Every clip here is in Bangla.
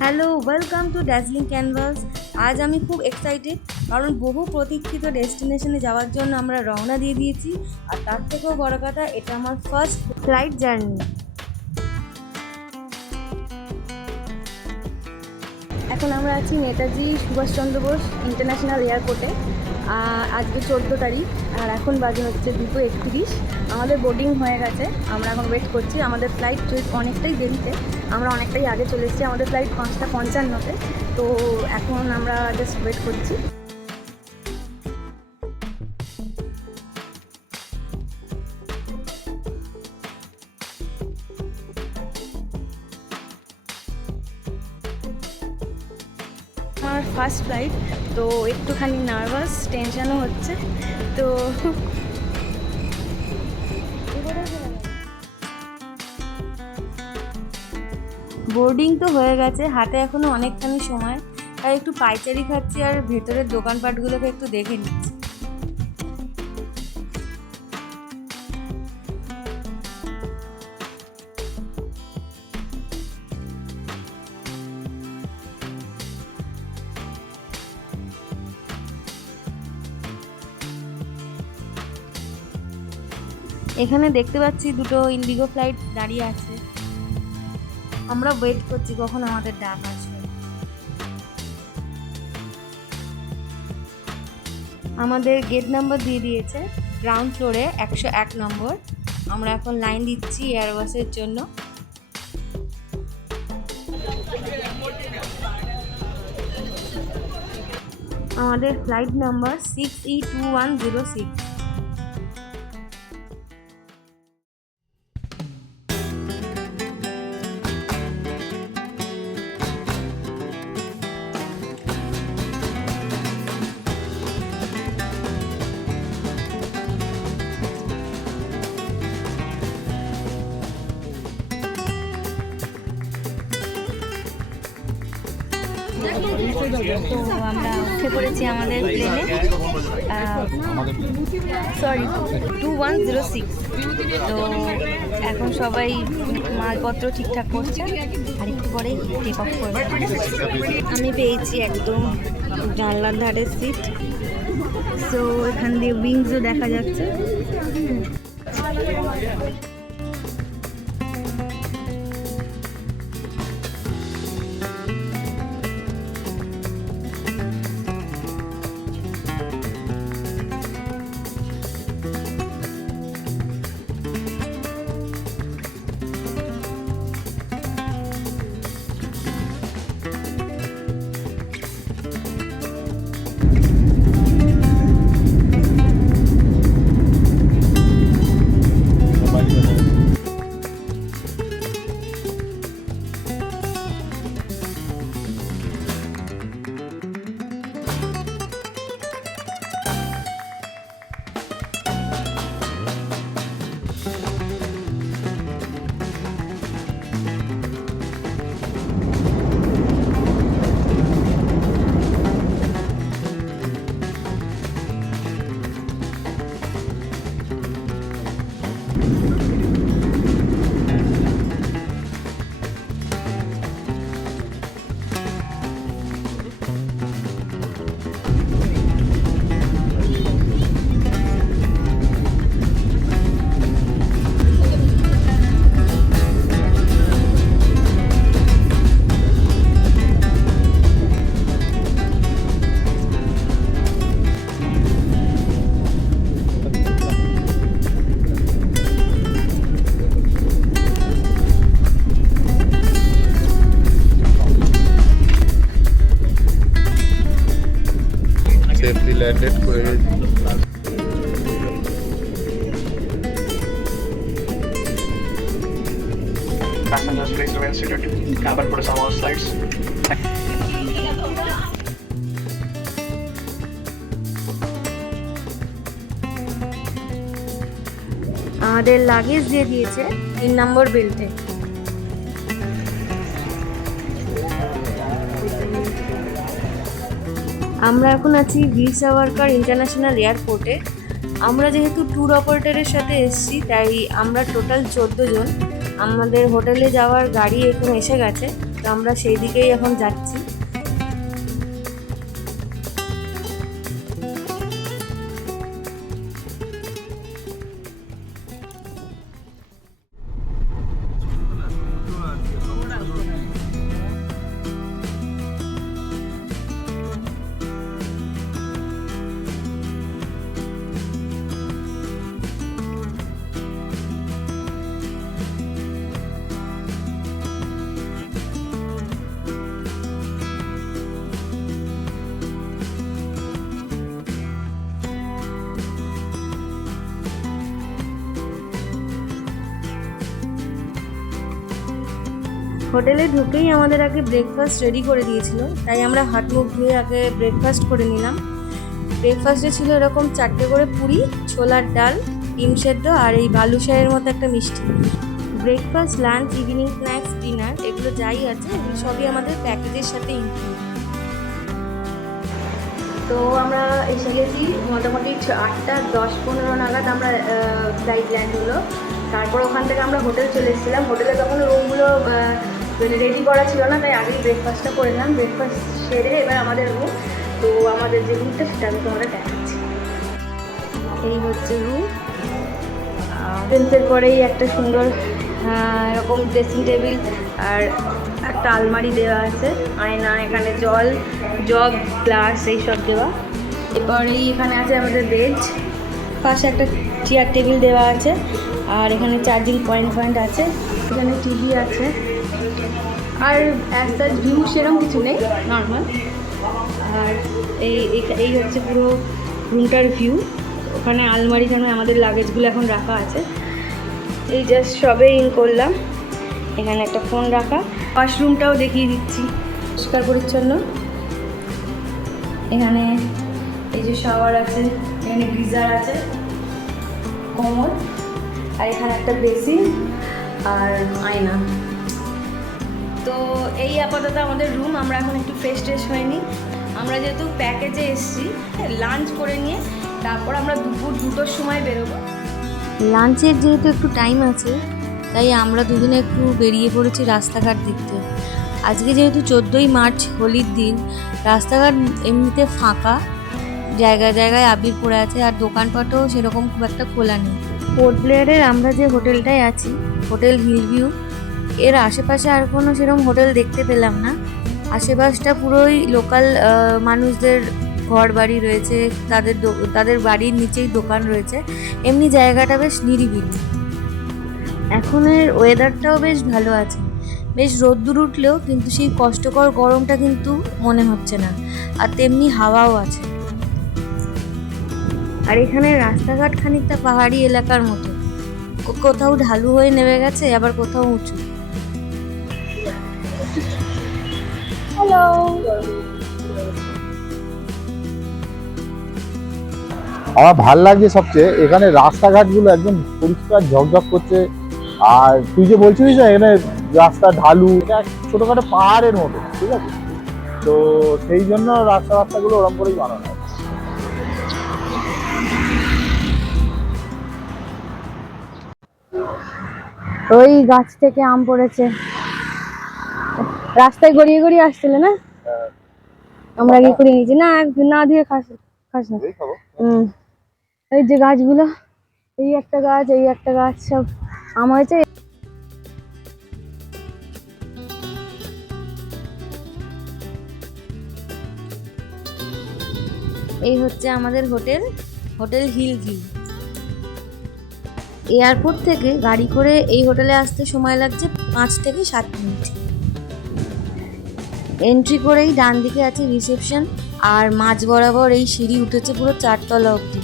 Hello, welcome to dazzling canvas. আজ আমি খুব এক্সাইটেড, কারণ বহু প্রতীক্ষিত ডেস্টিনেশনে যাওয়ার জন্য আমরা রওনা দিয়ে দিয়েছি। আর তার থেকেও বড় কথা, এটা আমার ফার্স্ট ফ্লাইট জার্নি। এখন আমরা আছি নেতাজি সুভাষচন্দ্র বোস ইন্টারন্যাশনাল এয়ারপোর্টে। আজকে 14 তারিখ, আর এখন বাজে হচ্ছে 2:31। আমাদের বোর্ডিং হয়ে গেছে, আমরা এখন ওয়েট করছি। আমাদের ফ্লাইট অনেকটাই দেরিতে, আমরা অনেকটাই আগে চলে এসেছি। আমাদের ফ্লাইট 5:55-তে, তো এখন আমরা জাস্ট ওয়েট করছি। আমার ফার্স্ট ফ্লাইট, তো একটুখানি নার্ভাস, টেনশনও হচ্ছে। তো বোর্ডিং তো হয়ে গেছে, হাতে এখনো অনেকখানি সময়, তাই একটু পাইচারি খাচ্ছি আর ভেতরের দোকানপাটগুলোকে একটু দেখে নিচ্ছি। এখানে দেখতে পাচ্ছি দুটো ইন্ডিগো ফ্লাইট দাঁড়িয়ে আছে। আমরা ওয়েট করছি কখন আমাদের ডাক আসবে। আমাদের গেট নাম্বার দিয়ে দিয়েছে, গ্রাউন্ড ফ্লোরে 101 নম্বর। আমরা এখন লাইন দিচ্ছি এয়ারবাসের জন্য। আমাদের ফ্লাইট নাম্বার 6E2106। তো আমরা উঠে পড়েছি আমাদের প্লেনে, সরি 2106। তো এখন সবাই মালপত্র ঠিকঠাক করছে, আর একটু পরেই টেক অফ করবে। আমি পেয়েছি একদম জানলার ধারের সিট, সো এখান দিয়ে উইংসও দেখা যাচ্ছে। সেফলি ল্যান্ডেড করে Passengers, please remain seated. Cabin crew on all sides. আমাদের লাগেজ দিয়ে দিয়েছে 3 নম্বর বেল্টে। আমরা এখন আছি বীর সাভারকার ইন্টারন্যাশনাল এয়ারপোর্টে। আমরা যেহেতু ট্যুর অপারেটরের সাথে এসেছি, তাই আমরা টোটাল 14 জন। আমাদের হোটেলে যাওয়ার গাড়ি এখন এসে গেছে, তো তো আমরা সেই দিকেই এখন যাচ্ছি। হোটেলে ঢুকেই আমাদের আগে ব্রেকফাস্ট রেডি করে দিয়েছিল, তাই আমরা হাত মুখ ধুয়ে আগে ব্রেকফাস্ট করে নিলাম। ব্রেকফাস্টে ছিল এরকম 4টে করে পুরি, ছোলার ডাল, ডিম সেদ্ধ আর এই বালুশাহের মতো একটা মিষ্টি। Breakfast, lunch, evening snacks, dinner এগুলো যাই আছে এগুলো সবই আমাদের প্যাকেজের সাথে ইনক্লুড। তো আমরা এসে গেছি মোটামুটি 8:10-15 নাগাদ আমরা ফ্লাইট ল্যান্ড হলো। তারপর ওখান থেকে আমরা হোটেল চলে এসেছিলাম। হোটেলে তখন রুমগুলো রেডি করা ছিল না, তাই আগেই ব্রেকফাস্টটা করে নিলাম। ব্রেকফাস্ট সেরে এবার আমাদের রুম, তো আমাদের যে রুমটা সেটা আমি তোমাদের দেখাচ্ছি। এই হচ্ছে রুম। বেঞ্চের পরেই একটা সুন্দর এরকম ড্রেসিং টেবিল আর একটা আলমারি দেওয়া আছে, আয়না, এখানে জল, জগ, গ্লাস এইসব দেওয়া। এরপরেই এখানে আছে আমাদের বেড, পাশে একটা চেয়ার টেবিল দেওয়া আছে আর এখানে চার্জিং পয়েন্ট আছে, এখানে টিভি আছে। আর অ্যাজ সাচ ভিউ সেরকম কিছু নেই, নর্মাল। আর এই হচ্ছে পুরো রুমটার ভিউ। ওখানে আলমারিখানে আমাদের লাগেজগুলো এখন রাখা আছে। এই জাস্ট সবে ইন করলাম, এখানে একটা ফোন রাখা। ওয়াশরুমটাও দেখিয়ে দিচ্ছি, পরিষ্কার পরিচ্ছন্ন। এখানে এই যে শাওয়ার আছে, এখানে গিজার আছে, কমোড, আর এখানে একটা বেসিন আর আয়না। তো এই আপাতত আমাদের রুম। আমরা এখন একটু ফ্রেশ হয়নি, আমরা যেহেতু প্যাকেজে এসেছি, লাঞ্চ করে নিয়ে তারপর আমরা দুপুর 2টোর সময় বেরোবো। লাঞ্চের যেহেতু একটু টাইম আছে, তাই আমরা দুজনে একটু বেরিয়ে পড়েছি রাস্তাঘাট দেখতে। আজকে যেহেতু 14ই মার্চ, হোলির দিন, রাস্তাঘাট এমনিতে ফাঁকা, জায়গায় জায়গায় আবির পড়ে আছে আর দোকানপাটও সেরকম খুব একটা খোলা নেই। পোর্ট ব্লেয়ারের আমরা যে হোটেলটায় আছি, হোটেল হিল ভিউ, এর আশেপাশে আর কোনো সেরকম হোটেল দেখতে পেলাম না। আশেপাশটা পুরোই লোকাল মানুষদের ঘর বাড়ি রয়েছে, তাদের বাড়ির নিচেই দোকান রয়েছে। এমনি জায়গাটা বেশ নিরিবিলি। এখনের ওয়েদারটাও বেশ ভালো আছে, বেশ রোদ্দুর উঠলেও কিন্তু সেই কষ্টকর গরমটা কিন্তু মনে হচ্ছে না, আর তেমনি হাওয়াও আছে। আর এখানে রাস্তাঘাট খানিকটা পাহাড়ি এলাকার মতো, কোথাও ঢালু হয়ে নেমে গেছে, আবার কোথাও উঁচু। হ্যালো, আমার ভাল লাগছে সবচেয়ে এখানে রাস্তাঘাটগুলো একদম পরিষ্কার ঝকঝক করছে। আর তুই যে বলছিলিস না এখানে রাস্তা ঢালু, এটা ছোটখাটো পাহাড়ের মতো, ঠিক আছে? তো সেই জন্য রাস্তাগুলো ওরকম করেই বানানো হয়। ওই গাছ থেকে আম পড়েছে, রাস্তায় গড়িয়ে গড়িয়ে আসছিল না, আমরা কি করে নিয়েছি না, না দিয়ে খাস না। এই যে গাছগুলো, এই একটা গাছ, এই একটা গাছ, সব আম হয়েছে। এই হচ্ছে আমাদের হোটেল হিল ভিউ। এয়ারপোর্ট থেকে গাড়ি করে এই হোটেলে আসতে সময় লাগছে 5 থেকে 7 মিনিট। এন্ট্রি করেই ডান দিকে আছে রিসেপশন, আর মাঝ বরাবর এই সিঁড়ি উঠেছে পুরো 4 তলা অবধি।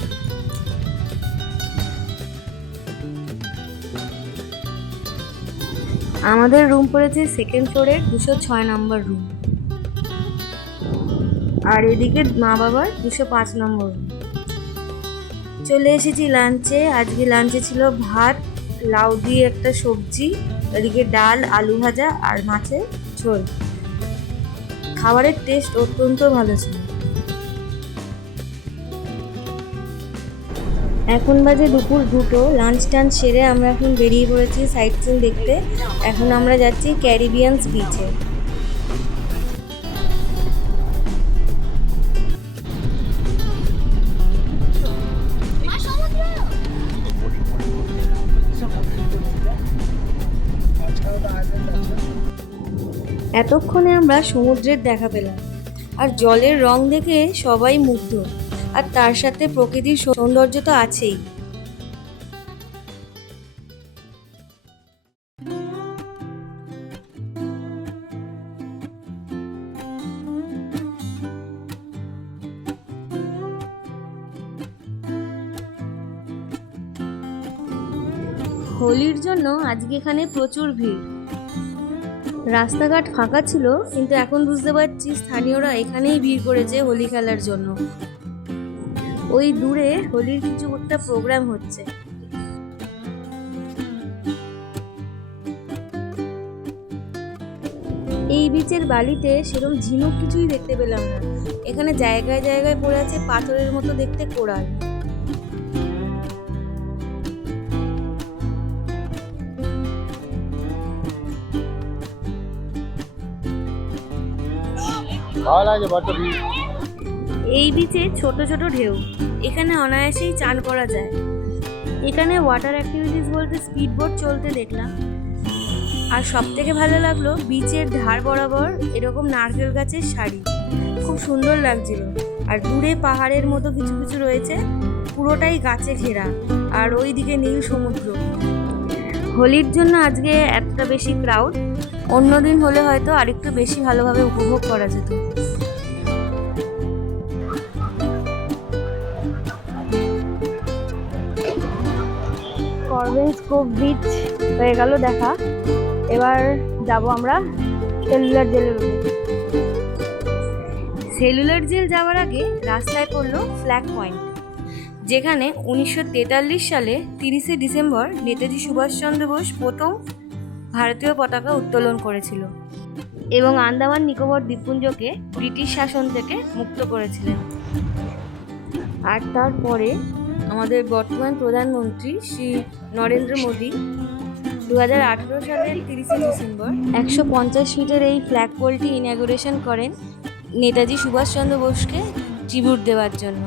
আমাদের রুম পড়েছে সেকেন্ড ফ্লোরের 206 নম্বর রুম, আর এদিকে মা বাবার 205 নম্বর রুম। চলে এসেছি লাঞ্চে। আজকে লাঞ্চে ছিল ভাত, লাউ দিয়ে একটা সবজি, এদিকে ডাল, আলু ভাজা আর মাছের ঝোল। খাবারের টেস্ট অত্যন্ত ভালো ছিল। এখন বাজে দুপুর 2টো। লাঞ্চ টাঞ্চ সেরে আমরা এখন বেরিয়ে পড়েছি সাইট সিন দেখতে। এখন আমরা যাচ্ছি ক্যারিবিয়ানস বিচে। এতক্ষণে আমরা সমুদ্রের দেখা পেলাম, আর জলের রং দেখে সবাই মুগ্ধ, আর তার সাথে প্রকৃতির সৌন্দর্য তো আছেই। হোলির জন্য আজকে এখানে প্রচুর ভিড়। রাস্তাঘাট ফাঁকা ছিল, কিন্তু এখন বুঝতে পারছি স্থানীয়রা এখানেই ভিড় করেছে হোলি খেলার জন্য। ওই দূরে হোলির কিছু একটা প্রোগ্রাম হচ্ছে। এই বিচের বালিতে সেরকম ঝিনুক কিছুই দেখতে পেলাম না। এখানে জায়গায় জায়গায় পড়ে আছে পাথরের মতো দেখতে কোরাল। ভালো লাগে বড্ড ভিড়। এই বিচে ছোট ছোট ঢেউ, এখানে অনায়াসেই চান করা যায়। এখানে ওয়াটার অ্যাক্টিভিটিস বলতে স্পিড বোট চলতে দেখলাম। আর সব থেকে ভালো লাগলো বিচের ধার বরাবর এরকম নারকেল গাছের সারি, খুব সুন্দর লাগছিল। আর দূরে পাহাড়ের মতো কিছু কিছু রয়েছে, পুরোটাই গাছে ঘেরা, আর ওই দিকে নীল সমুদ্র। হোলির জন্য আজকে এতটা বেশি ক্রাউড, অন্যদিন হলে হয়তো আরেকটু বেশি ভালোভাবে উপভোগ করা যেত। করবেন্স কোভ বিচ হয়ে গেল দেখা। এবার যাব আমরা সেলুলার জেলের উদ্দেশ্যে। সেলুলার জেল যাওয়ার আগে রাস্তায় পড়লো ফ্ল্যাগ পয়েন্ট, যেখানে 1943 সালে 30শে ডিসেম্বর নেতাজি সুভাষচন্দ্র বোস প্রথম ভারতীয় পতাকা উত্তোলন করেছিল এবং আন্দামান নিকোবর দ্বীপপুঞ্জকে ব্রিটিশ শাসন থেকে মুক্ত করেছিলেন। আর তারপরে আমাদের বর্তমান প্রধানমন্ত্রী শ্রী নরেন্দ্র মোদী 2018 সালের 30শে ডিসেম্বর 150 ফিটের এই ফ্ল্যাগ পোলটি ইনঅগুরেশন করেন নেতাজি সুভাষচন্দ্র বোসকে ট্রিবিউট দেওয়ার জন্য।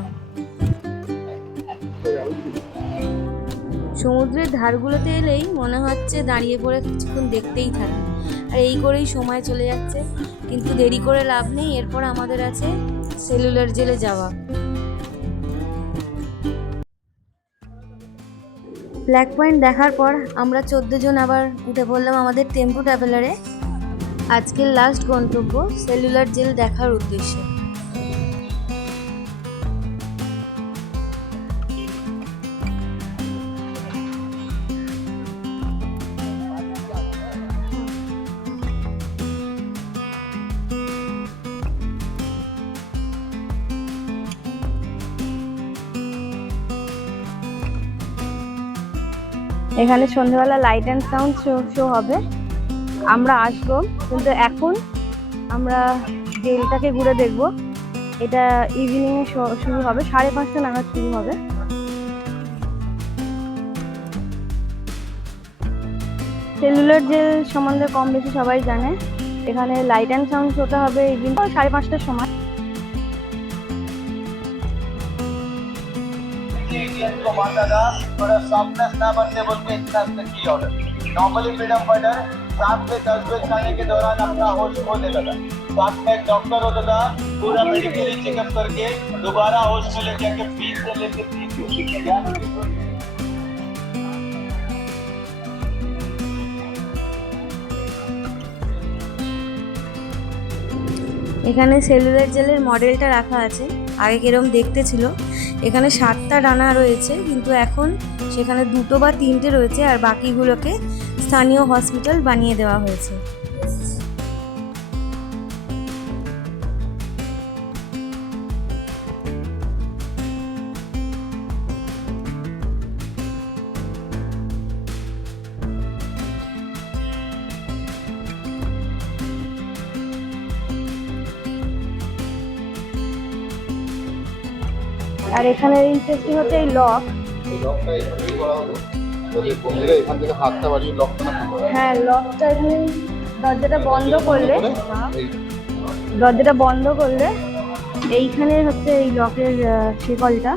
সমুদ্রের ধারগুলোতে এলেই মনে হচ্ছে দাঁড়িয়ে পড়ে কিছুক্ষণ দেখতেই থাকি, আর এই করেই সময় চলে যাচ্ছে। কিন্তু দেরি করে লাভ নেই, এরপর আমাদের আছে সেলুলার জেলে যাওয়া। ফ্ল্যাগ পয়েন্ট দেখার পর আমরা 14 জন আবার উঠে পড়লাম আমাদের টেম্পো ট্রাভেলারে আজকের লাস্ট গন্তব্য সেলুলার জেল দেখার উদ্দেশ্যে। এখানে সন্ধ্যাবেলা লাইট অ্যান্ড সাউন্ড শো হবে, আমরা আসবো। কিন্তু এখন আমরা জেলটাকে ঘুরে দেখব। এটা ইভিনিংয়ে শুরু হবে, 5:30 নাগাদ শুরু হবে। সেলুলার জেল সম্বন্ধে কম বেশি সবাই জানে। এখানে লাইট অ্যান্ড সাউন্ড শোটা হবে ইভিনিং 5:30টার সময়। को मारता था, थोड़ा सॉफ्टनेस ना बनने बोल के इतना की ऑर्डर। नॉर्मली फ्रीडम फाइटर 7 से 10 बजे खाने के दौरान अपना होश खो देता था। साथ में एक डॉक्टर होता था, पूरा मेडिकली चेकअप करके दोबारा होश में ले जाके 20 से लेके 30 এখানে সেলুলার জেলের মডেলটা রাখা আছে, আগে কিরম দেখতে ছিল। এখানে 7টা ডানা রয়েছে, কিন্তু এখন সেখানে 2 বা 3টে রয়েছে, আর বাকিগুলোকে স্থানীয় হসপিটাল বানিয়ে দেওয়া হয়েছে। আর এখানে ইন্টারেস্টিং হচ্ছে এই লক। এই লকটা এইভাবেই করা হলো, যদি বন্ধুরা এখান থেকে হাতটা বাড়িয়ে লকটা না খুলে দেয়। হ্যাঁ, লকটা এখানে দরজাটা বন্ধ করলে এইখানে হচ্ছে এই লকের শিকলটা,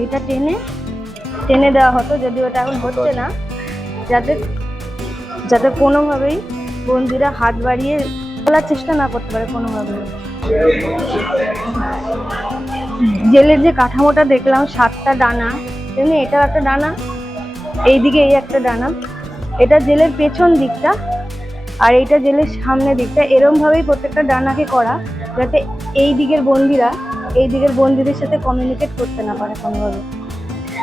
এইটা টেনে দেওয়া হতো, যদি ওটা এখন হচ্ছে না, যাতে কোনোভাবেই বন্ধুরা হাত বাড়িয়ে বলার চেষ্টা না করতে পারে কোনোভাবে। জেলের যে কাঠামোটা দেখলাম 7টা ডানা, তেমনি এটাও একটা ডানা, এইদিকে এই একটা ডানা, এটা জেলের পেছন দিকটা আর এইটা জেলের সামনের দিকটা, এরম ভাবেই প্রত্যেকটা ডানাকে করা, যাতে এই দিকের বন্দীদের সাথে কমিউনিকেট করতে না পারে কোনোভাবে।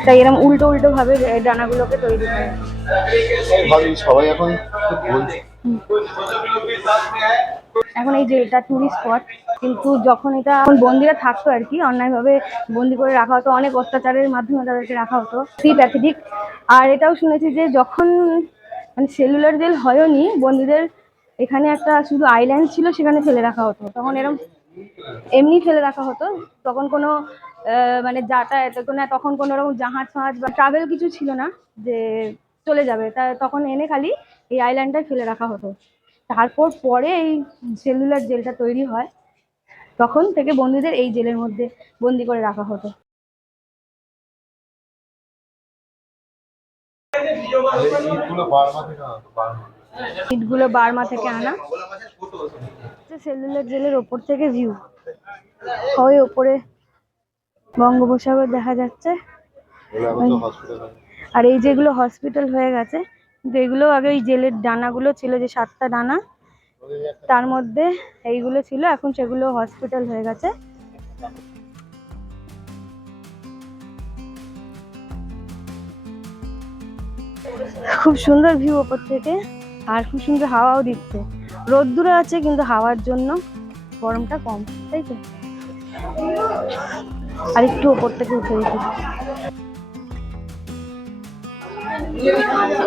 তাই এরকম উল্টো উল্টো ভাবে ডানাগুলোকে তৈরি করে। সবাই এখন বলছে এখন এই যে এটা টুরিস্ট স্পট, কিন্তু যখন এটা এখন বন্দিরা থাকতো আর কি, অন্যায়ভাবে বন্দি করে রাখা হতো, অনেক অত্যাচারের মাধ্যমে তাদেরকে রাখা হতো, প্যাথেটিক। আর এটাও শুনেছি যে যখন মানে সেলুলার জেল হয়নি, বন্দীদের এখানে একটা শুধু আইল্যান্ড ছিল, সেখানে ফেলে রাখা হতো। তখন এরকম এমনি ফেলে রাখা হতো, তখন কোনো মানে যাতায়াত তখন কোনো রকম জাহাজ ফাহাজ বা ট্রাভেল কিছু ছিল না যে চলে যাবে, তা তখন এনে খালি এই আইল্যান্ডটায় ফেলে রাখা হতো। তারপর পরে এই সেলুলার জেলটা তৈরি হয়, তখন থেকে বন্দীদের এই জেলের মধ্যে বন্দি করে রাখা হতো। ইটগুলো বার্মা থেকে আনা। সেলুলার জেলের ওপর থেকে ভিউ, ওই ওপরে বঙ্গোপসাগর দেখা যাচ্ছে। আর এই যেগুলো হসপিটাল হয়ে গেছে, কিন্তু এগুলো আগে ওই জেলের ডানাগুলো ছিল, যে 7টা ডানা, তার মধ্যে এইগুলো ছিল, এখন সেগুলো হসপিটাল হয়ে গেছে। খুব সুন্দর ভিউ ওপর থেকে, আর খুব সুন্দর হাওয়াও দিচ্ছে। রোদ্দুরে আছে কিন্তু হাওয়ার জন্য গরমটা কম, তাই তো। আর একটু ওপর থেকে উঠে দেখি,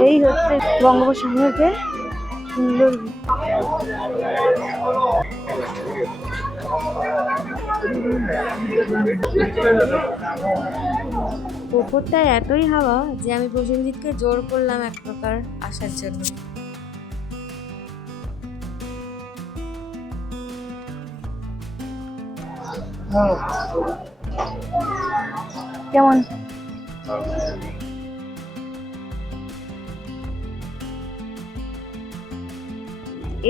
এই হচ্ছে বঙ্গোপসাগরের সুন্দর view। ওপরটায় এতই হাওয়া যে আমি প্রসেনজিৎকে জোর করলাম এক প্রকার আসার জন্য। কেমন?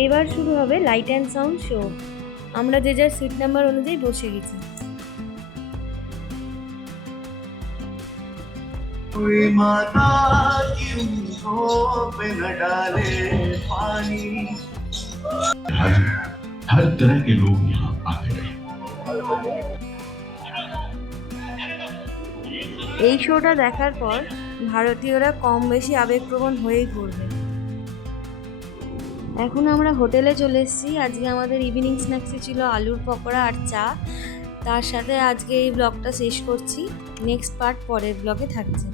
এবার শুরু হবে লাইট অ্যান্ড সাউন্ড শো। আমরা যে যার সিট নাম্বার অনুযায়ী বসে গেছি। कोई माता क्यों पे न डाले पानी। हर तरह के लोग यहाँ आते रहे। এই শোটা দেখার পর ভারতীয়রা কম বেশি আবেগপ্রবণ হয়েই পড়বে। এখন আমরা হোটেলে চলে এসেছি। আজকে আমাদের ইভিনিং স্ন্যাক্সে ছিল আলুর পকোড়া আর চা। তার সাথে আজকে এই ব্লগটা শেষ করছি। নেক্সট পার্ট পরের ব্লগে থাকছে।